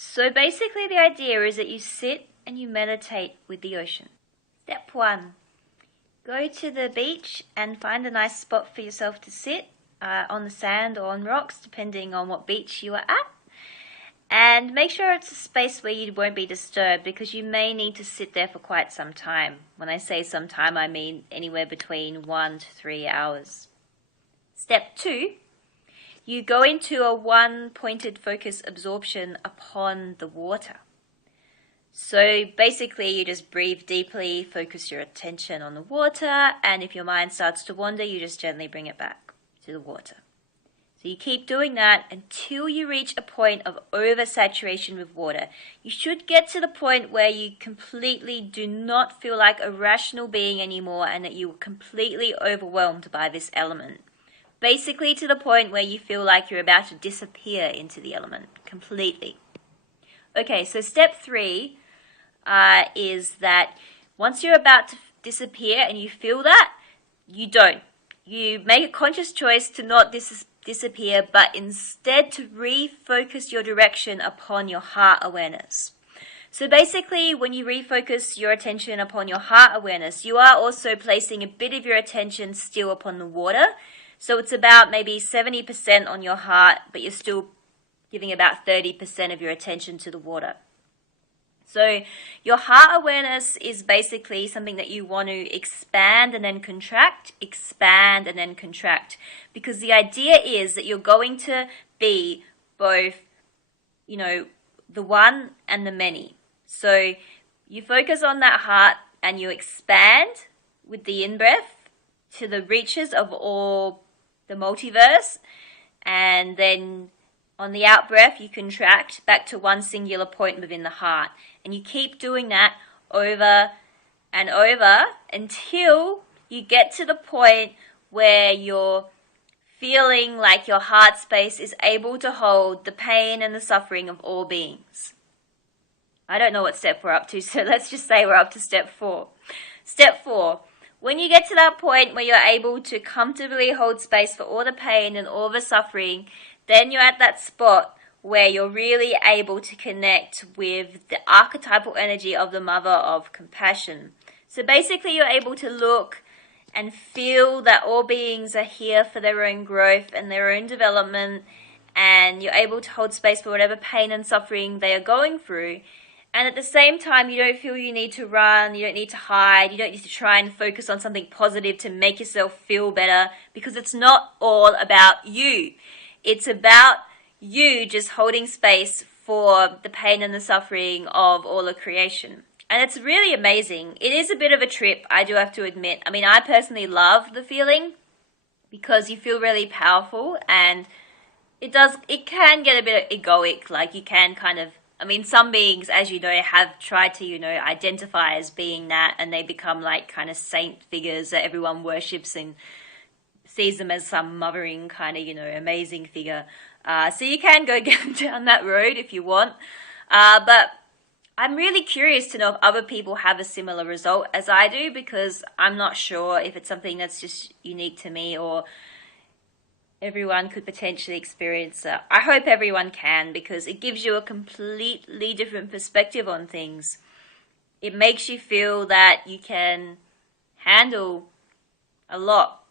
So basically the idea is that you sit and you meditate with the ocean. Step 1. Go to the beach and find a nice spot for yourself to sit on the sand or on rocks, depending on what beach you are at. And make sure it's a space where you won't be disturbed, because you may need to sit there for quite some time. When I say some time, I mean anywhere between 1 to 3 hours. Step 2, you go into a one-pointed focus absorption upon the water. So basically you just breathe deeply, focus your attention on the water, and if your mind starts to wander, you just gently bring it back to the water. So you keep doing that until you reach a point of oversaturation with water. You should get to the point where you completely do not feel like a rational being anymore and that you are completely overwhelmed by this element. Basically to the point where you feel like you're about to disappear into the element completely. Okay, so step 3 is that once you're about to disappear and you feel that, you don't. You make a conscious choice to not disappear, but instead to refocus your direction upon your heart awareness. So basically, when you refocus your attention upon your heart awareness, you are also placing a bit of your attention still upon the water. So it's about maybe 70% on your heart, but you're still giving about 30% of your attention to the water. So your heart awareness is basically something that you want to expand and then contract, expand and then contract. Because the idea is that you're going to be both, the one and the many. So you focus on that heart and you expand with the in-breath to the reaches of all the multiverse, and then on the out-breath you contract back to one singular point within the heart. And you keep doing that over and over until you get to the point where you're feeling like your heart space is able to hold the pain and the suffering of all beings. I don't know what step we're up to, so let's just say we're up to step 4. Step 4. When you get to that point where you're able to comfortably hold space for all the pain and all the suffering, then you're at that spot where you're really able to connect with the archetypal energy of the mother of compassion. So basically you're able to look and feel that all beings are here for their own growth and their own development, and you're able to hold space for whatever pain and suffering they are going through. And at the same time, you don't feel you need to run, you don't need to hide, you don't need to try and focus on something positive to make yourself feel better, because it's not all about you. It's about you just holding space for the pain and the suffering of all of creation. And it's really amazing. It is a bit of a trip, I do have to admit. I mean, I personally love the feeling because you feel really powerful, and it can get a bit egoic. Like you can some beings, as you know, have tried to, identify as being that, and they become like kind of saint figures that everyone worships and sees them as some mothering kind of, amazing figure. So you can go down that road if you want. But I'm really curious to know if other people have a similar result as I do, because I'm not sure if it's something that's just unique to me or everyone could potentially experience that. I hope everyone can, because it gives you a completely different perspective on things. It makes you feel that you can handle a lot